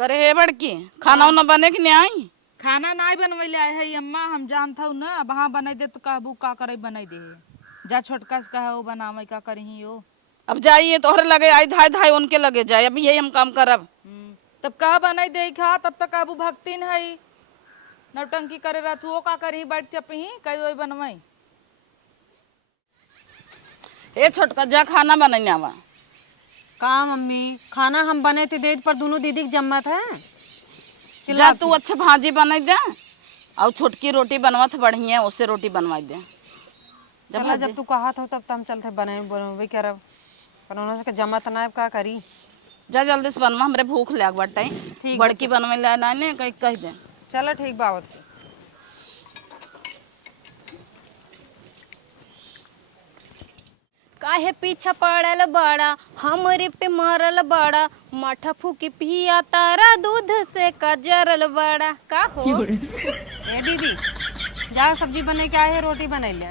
करे है बड़की खाना उना बने कि नहीं आई? खाना नहीं बनवैले आए है अम्मा, हम जानता हूँ ना। अब हाँ बनाई दे तो कहबू का करे बनाई दे। जा छोटका से कहा वो बनावे का करही हो। अब जाइए तोहरे लगे आई धाय धाय उनके लगे जाए, अभी यही हम काम करब। तब कहा बनाई दे खा, तब तक कहबू भक्तिन है नौटंकी करे रह तू का करही बैठ चपही कई वही बनवाई। ए छोटका जा खाना बनाने आवा। का मम्मी खाना हम बने थे दे पर दोनों दीदी की जम्मत है। जा तू अच्छा भाजी बनाई दे और छोटकी रोटी बनवा था बढ़िया, उससे रोटी बनवाई दे। जब तू कहा था तब हम चलते बने बनवे करब पर उन्होंने से जम्मत ना का करी। जा जल्दी से बनवा, हमरे भूख लग बटाई। बड़की बनवे ला ना कह दे। चलो ठीक बात। काहे पीछा पड़ल बड़ा हमरे पे मरल बड़ा, माठा फूकी पिया तारा दूध से कजरल बड़ा। का हो ए दीदी जा सब्जी बने के आए है रोटी बने ले।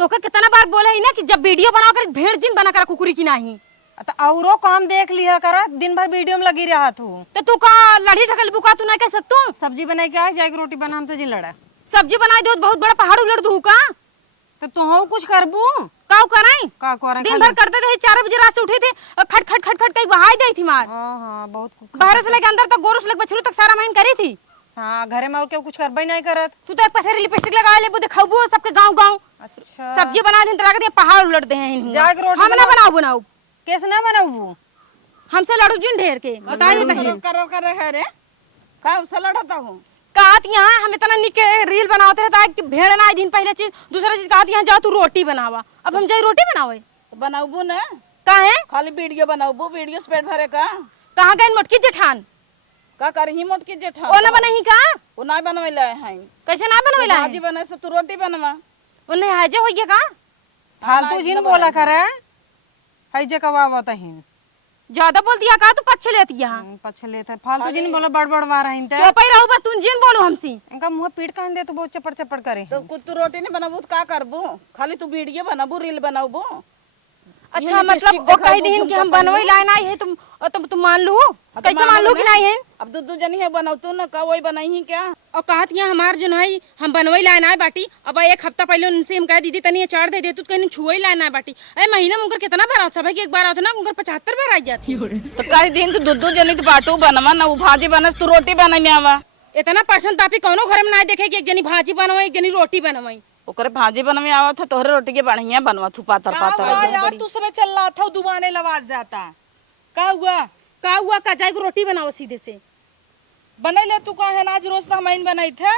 तो का कितना बार बोले है ना कि जब वीडियो बना कर भेड़ जिन बना कर कुकुरी की नहीं। तो औरो काम देख लिया कर, दिन भर वीडियो में लगी रहा तू। तो तू का लड़ी ढकल बुका तू नहीं कह सकतू। सब्जी बनाए के आए जाके रोटी बना हमसे जिन लड़ा। सब्जी बनाई दो बहुत बड़ा पहाड़ उलट दू का। तो तू कुछ करबू का कराई का करे दिन भर करते थे। 4 बजे रात से उठी थी खट खट खट खट कहीं बहाई दी थी मार। हां बहुत बाहर से लेके अंदर तक गोरुस लेके बछरू तक सारा महीन करी थी। हाँ घरे में और क्या कुछ करबे नहीं करत। तू तो एक पसेरी लिपस्टिक लगा ले दिखाबू सबके गांव गांव। अच्छा सब्जी बना दिन तक दे पहाड़ उलट दे हैं। जाके रोटी हम ना बनाऊ कैसे ना बनाऊ हमसे लड़ू जिन ढेर के बताइए तक कर है रे का उससे लड़ता हूँ। कहत यहाँ हम इतना निके रील बनाते रहता है कि भेड़ ना दिन पहले चीज दूसरा चीज कहत यहाँ जाओ तू रोटी बनावा। अब हम जाई रोटी बनावे तो बनाऊबू ना का है खाली वीडियो बनाऊबू, वीडियो से पेट भरे का। कहाँ गई मोटकी जेठान का करही मोटकी जेठा ओ ना बनाही का वो ना बनवेला है। कैसे ना बनवेला भाजी बने से तू रोटी बनवा। उन्हें हाजे होइए का फालतू जिन बोला करे हई जे कवावत हिन ज्यादा बोल दिया का तू पछ लेती यहाँ पछले थे फालतू जिन बोला बड़बड़वा रहिन ते चुप ही रहू बस तू जिन बोलू हमसी। इनका मुंह पीट कान दे तो बहुत चपड़ चपड़ करे। तो कुछ तू रोटी नहीं बनाबू तो का करबू, खाली तू वीडियो बनाबू रील बनाबू। अच्छा मतलब ओ कह दीन कि हम बनवई लाइन आई है तुम मान लू कैसे मान लू कि नहीं है। अब दू जनी है बनाऊ तू ना का वही बनाई क्या। और कहत यहाँ हमार जो है हम बनवई लाइन आए बाटी। अब एक हफ्ता पहले उनसे हम कह दीदी तनी अचार दे तू कहीं छुई लाइन आए बाटी। अरे महीना में उनकर कितना बार आता भाई एक बार आता ना उनकर 75 बार आ जाती। तो कई दिन तू दू जनी तो बाटू बनवा ना वो भाजी बने तू रोटी बनाने आवा। इतना पसंद तापी कौनो घर में ना देखे कि एक जनी भाजी बनवाई एक जनी रोटी बनवाई। ओकरे भाजी बनवे आवा था तोहरे रोटी के बढ़िया बनवा तू पातर पातर यार तू सुबह चल रहा था दुबाने लवाज जाता का हुआ का जाए रोटी बनाओ सीधे से बने ले तू कहे ना आज रोज तो हम बनाई थे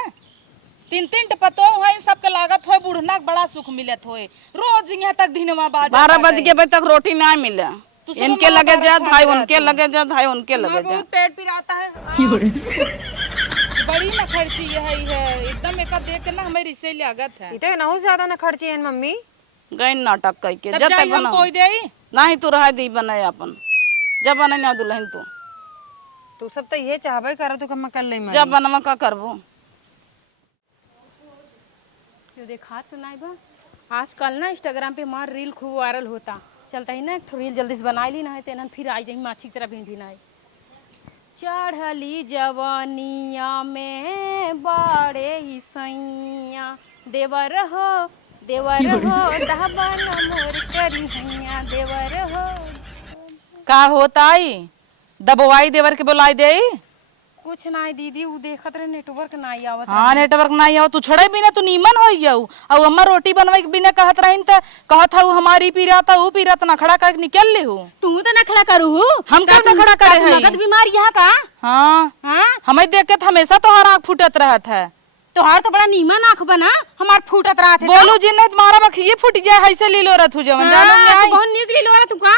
3 टपतो है सबके लागत हो बुढ़ना बड़ा सुख मिलत होए रोज यहाँ तक दिनवा 12 बज के बजे तक रोटी ना मिले। इनके लगे जा धाई उनके लगे जा धाई उनके लगे जा। पेट पिराता है बड़ी न खर्ची है एकदम एक देख के ना हमें रिसे लागत है। इते ना ज्यादा ना खर्ची है मम्मी गई नाटक कह के तब जब जाई हम कोई देई नहीं तू रहा दी बनाए अपन जब बने ना दुल्हन तू सब तो ये चाहबे कर तू कम कर ले जब बनवा का करबो। जो देखा तो नहीं बा आजकल ना इंस्टाग्राम पे मार रील खूब वायरल होता चलता ही ना एक रील जल्दी से बना ली ना है तेन फिर आई जाई माछी की तरह भिंडी ना चढ़ली जवानिया में बाड़े ही सैया देवर हो दहबन मोर करी हैया देवर हो। का होता आई दबवाई देवर के बुलाई दे कुछ नहीं दीदी वो देखत रहे नेटवर्क नहीं आवत। हाँ नेटवर्क नहीं आवत तू छोड़े बिना तू नीमन हो जाऊ और अम्मा रोटी बनवाई के बिना कहत रहिन त कहत हूँ हमारी पीराता ऊ पीराता ना खड़ा कर निकल ले हूँ। तू तो ना खड़ा करू हम कब ना खड़ा करे है मगध बीमारी यहाँ का। हाँ हाँ हमें देख के हमेशा तोहर आँख फूटत रहत है। तोहार तो बड़ा नीमन आँख बना हमार फूटत रहा थे। बोलू जी नहीं तुम्हारा बखिए फूट जाए ऐसे लीलो रथ हो जवन जानो तू बहुत निकली लो तू का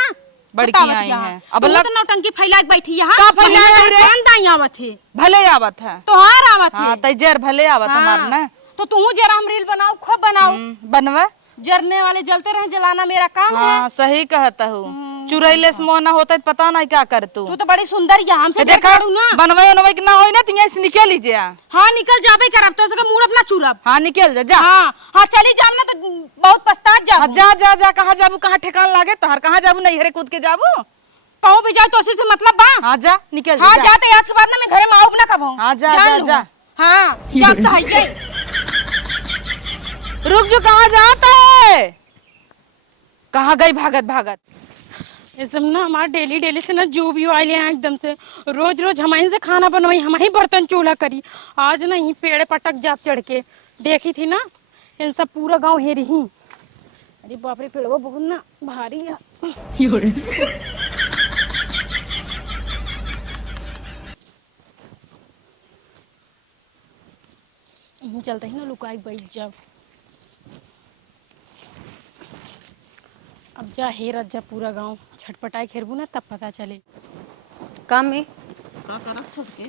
बड़की आई है अब लग नौटंकी फैला के बैठी यहाँ का फैलाए है रे दाई आवत है भले आवत है तोहार आवत है। हाँ तैजर भले आवत हमार ना तो तू जरा हम रील बनाओ खूब बनाओ बनवा जरने वाले जलते रहे जलाना मेरा काम है। हाँ सही कहता हूँ चुरैले से मोना होता है पता नहीं क्या कर तू तू तो बड़ी सुंदर यहाँ हमसे देखा देखा ना बनवे उनवे ना होई ना तिया से निकल लीजिए। हाँ निकल जाबे करब तो सका मूड अपना चुरब। हाँ निकल जा जा हाँ चली जाम ना तो बहुत पछतात हाँ, जाबू। जा जा जा कहाँ जाबू कहाँ ठेकान लागे तोहर कहाँ जाबू नहीं हरे कूद के जाबू कहो भी जाए तो उसी से मतलब बा। हाँ जा निकल हाँ जाते आज के बाद ना मैं घरे में आऊब ना कबो। हाँ जा जान जा लूं। जा हाँ जब तो है रुक जो, कहाँ जाता है? कहाँ गई भागत भागत? ये सब ना हमारा डेली डेली से ना जो भी आए हैं एकदम से रोज रोज हमारी से खाना बनवाई, हमारी बर्तन चूल्हा करी। आज ना ही पेड़ पटक जाप चढ़ के देखी थी ना, इन सब पूरा गांव हेरी ही। अरे बाप रे पेड़वा बहुत ना भारी है। चलते ही ना लुकाई बैठ जाओ। अब जा हेरत जा पूरा गांव छटपटाई खेरबू ना तब पता चले। काम में का करब छोटके?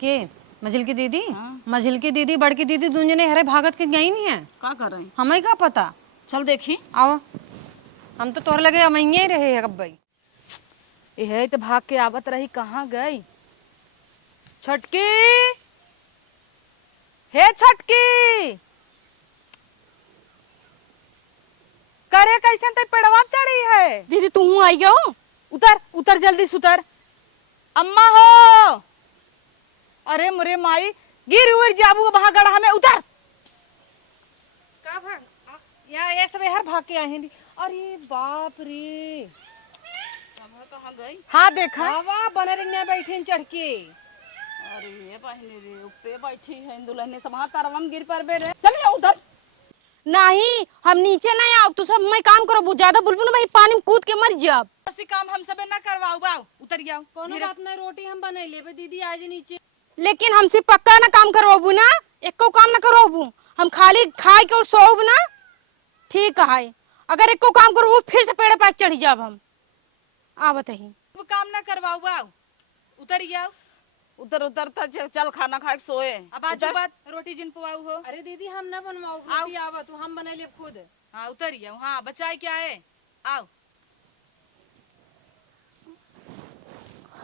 के मझिल की दीदी, मझिल की दीदी बड़की दीदी दुनिया हरे भागत के गई नहीं है। का कर रही? हमें क्या पता। चल देखी। आओ, हम तो तोर लगे अमैया ही रहे है कब्बई। ये तो भाग के आवत रही, कहाँ गई? छटकी, हे छटकी, करे कैसे ते पेड़वा चढ़ी है? दीदी तू आई हो? उतर उतर जल्दी सुतर। अम्मा हो, अरे मुरे माई गिर उर जाबू वहां गड़ा में, उतर। का भाग या ये सब हर भाग के आए हैं। अरे बाप रे, कहाँ गई? हाँ देखा हवा बने रंगे बैठे चढ़ के। अरे ये बहनी रे ऊपर बैठी है दुल्हन सब, वहां तरवम गिर पर बे रे। चल यहाँ उधर। नहीं हम नीचे नहीं आओ, तू सब मैं काम करो, ज्यादा बुलबुल मैं पानी में कूद के मर जाब। ऐसी काम हम सबे ना करवाओ, बाऊ उतर जाओ। कोनो बात नहीं, रोटी हम बना लेबे दीदी आज नीचे। लेकिन हमसे पक्का ना काम करवाबू ना, एको काम ना करवाबू। हम खाली खाए के और सोब ना, ठीक है। अगर एको काम करो फिर से पेड़ पे चढ़ जाब हम। आ बताही वो काम ना करवाओ, बाऊ उतर जाओ। उतर उतर था, चल खाना खा के सोए। अब आज बात रोटी जिन पुआऊ हो। अरे दीदी हम ना बनवाओ रोटी, आवा तू हम बना ले खुद। हाँ उतर जाओ। हाँ बचाए क्या है, आओ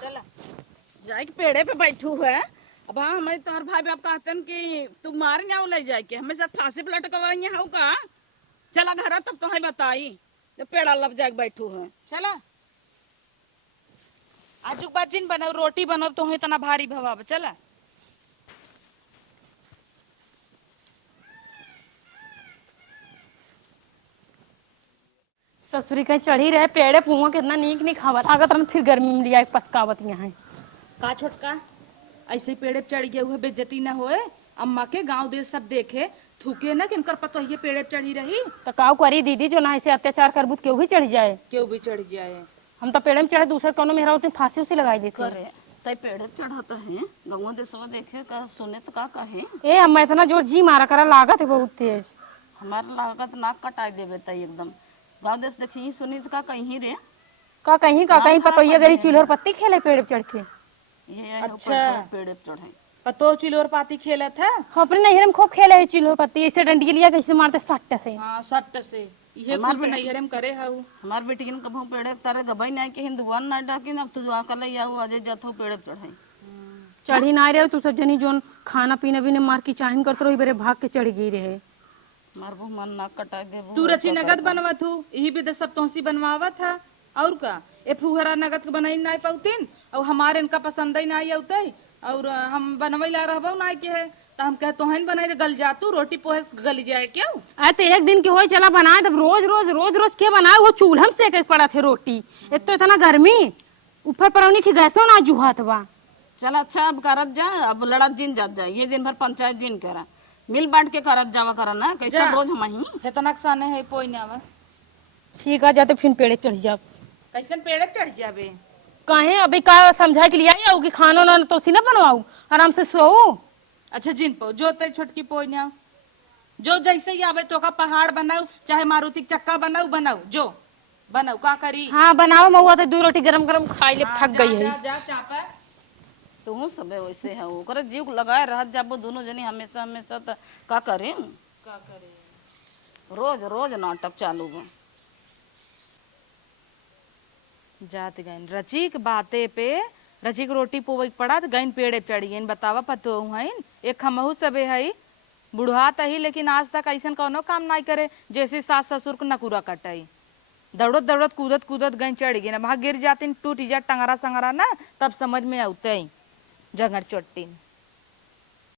चला। जाए के पेड़े पे बैठू है। अब हाँ हमारे तोहर भाई बाप कहते हैं कि तू मार जाओ ले जाए के, हमें सब फांसी पे लटकवाई है का। चला घर तब तो बताई जब पेड़ा लब जाके बैठू है। चला आजुक बात जिन बनाओ, रोटी बनाओ तो इतना भारी भवाब। चला ससुरी कहीं चढ़ी रहे पेड़े पुआ कितना नीक नहीं खावत आगत रन, फिर गर्मी में लिया पसकावत यहाँ। का छोटका ऐसे पेड़े पे चढ़ गए हुए, बेइज्जती ना होए। अम्मा के गांव देश सब देखे थूके ना कि इनकर पतो ये पेड़े पे चढ़ी रही। तो काव करी दीदी, जो ना ऐसे अत्याचार करबूत क्यों भी चढ़ जाए। क्यों भी चढ़ जाए। हम तो पेड़ में चढ़े, दूसरे कोनो मेहरा होती फांसी उसी लगाई देते। करे तय पेड़े पे चढ़ाता है गंगो देशवा देखे का सुने तो का कहे। ए हम इतना जोर जी मारा करा लागत है बहुत तेज। हमारा लागत नाक कटाई देवे तय एकदम। गाँव देश देखी सुनी तो का कहीं रे। का कहीं पतो ये गरी चिल्हर पत्ती खेले पेड़ पे चढ़ के। ये अच्छा। पेड़े पे चढ़े पतो चिलोर पाती खेलत है। हम अपने नैहर में खूब खेले है चिल्हर पत्ती, ऐसे डंडी लिया कैसे मारते सट्टे से। हाँ सट्ट से ये कुल तो नैहरे में करे हऊ। हमार बेटी के कभू पेड़े तारे गबाई नहीं के हिंदुआन ना डाकी ना, अब तो जो कल आऊ अजय जथो पेड़े पे चढ़ाई। चढ़ी ना रहे तू सब जनी जोन खाना पीना भी मार की चाहन करते रहो, बरे भाग के चढ़ गई रहे। मार बहु मन नाक कटाई देबो। तू रची नगद बनवत हूँ, यही भी तो सब तोहसी बनवावत है। और का ए फुहरा नगद के बनाई नहीं पाउतीन, और हमारे इनका पसंद ही नहीं आउते, और हम बनवैला रहबो ना के है तो हम कह तोहन बनाई गल जा तू रोटी पोहे गल जाए क्यों। अरे तो एक दिन के हो चला बनाए, तब रोज रोज रोज रोज के बनाए, वो चूल्हा में सेके पड़ा थे रोटी। एक तो इतना गर्मी ऊपर परौनी की गैसों ना जुहात बा। चल अच्छा अब करत जा, अब लड़त जिन जात जा, ये दिन भर पंचायत जिन करा, मिल बांट के करत जावा करा ना, कैसा जा। रोज हम ही इतना साने है पोई ना ठीक है जाते फिर पेड़े चढ़ जाब। कैसन पेड़े चढ़ जाबे। कहे अभी का समझा के लिए आई आऊ कि खाना ना तो सी ना बनवाऊ, आराम से सोऊ। अच्छा जिन पो जो ते छोटकी पोई ना, जो जैसे ही आवे तो का पहाड़ बनाऊ, चाहे मारुति के चक्का बनाऊ, बनाऊ जो बनाऊ का करी। हाँ बनाओ मऊआ तो 2 रोटी गरम गरम खाई ले, थक गई है। जा जा चापा। तू सबे वैसे है ओकरे जीव लगाए रहत जाबो दोनों जनी हमेशा हमेशा त का करे। का करे रोज रोज नाटक चालू बा। जात गईन रचिक बाते पे, रचिक रोटी पोवे पड़ा तो गईन पेड़े चढ़ियन। बतावा पतो हईन एक हमहू सबे हई बुढ़ात ही, लेकिन आज तक ऐसा कोनो काम नहीं करे जैसे सास ससुर को नकुरा कटाई। दौड़त दौड़त कूदत कूदत गई चढ़ गई ना, वहाँ गिर जाती टूट जा टंगरा संगरा ना, तब समझ में आते जंगड़ चोटिन।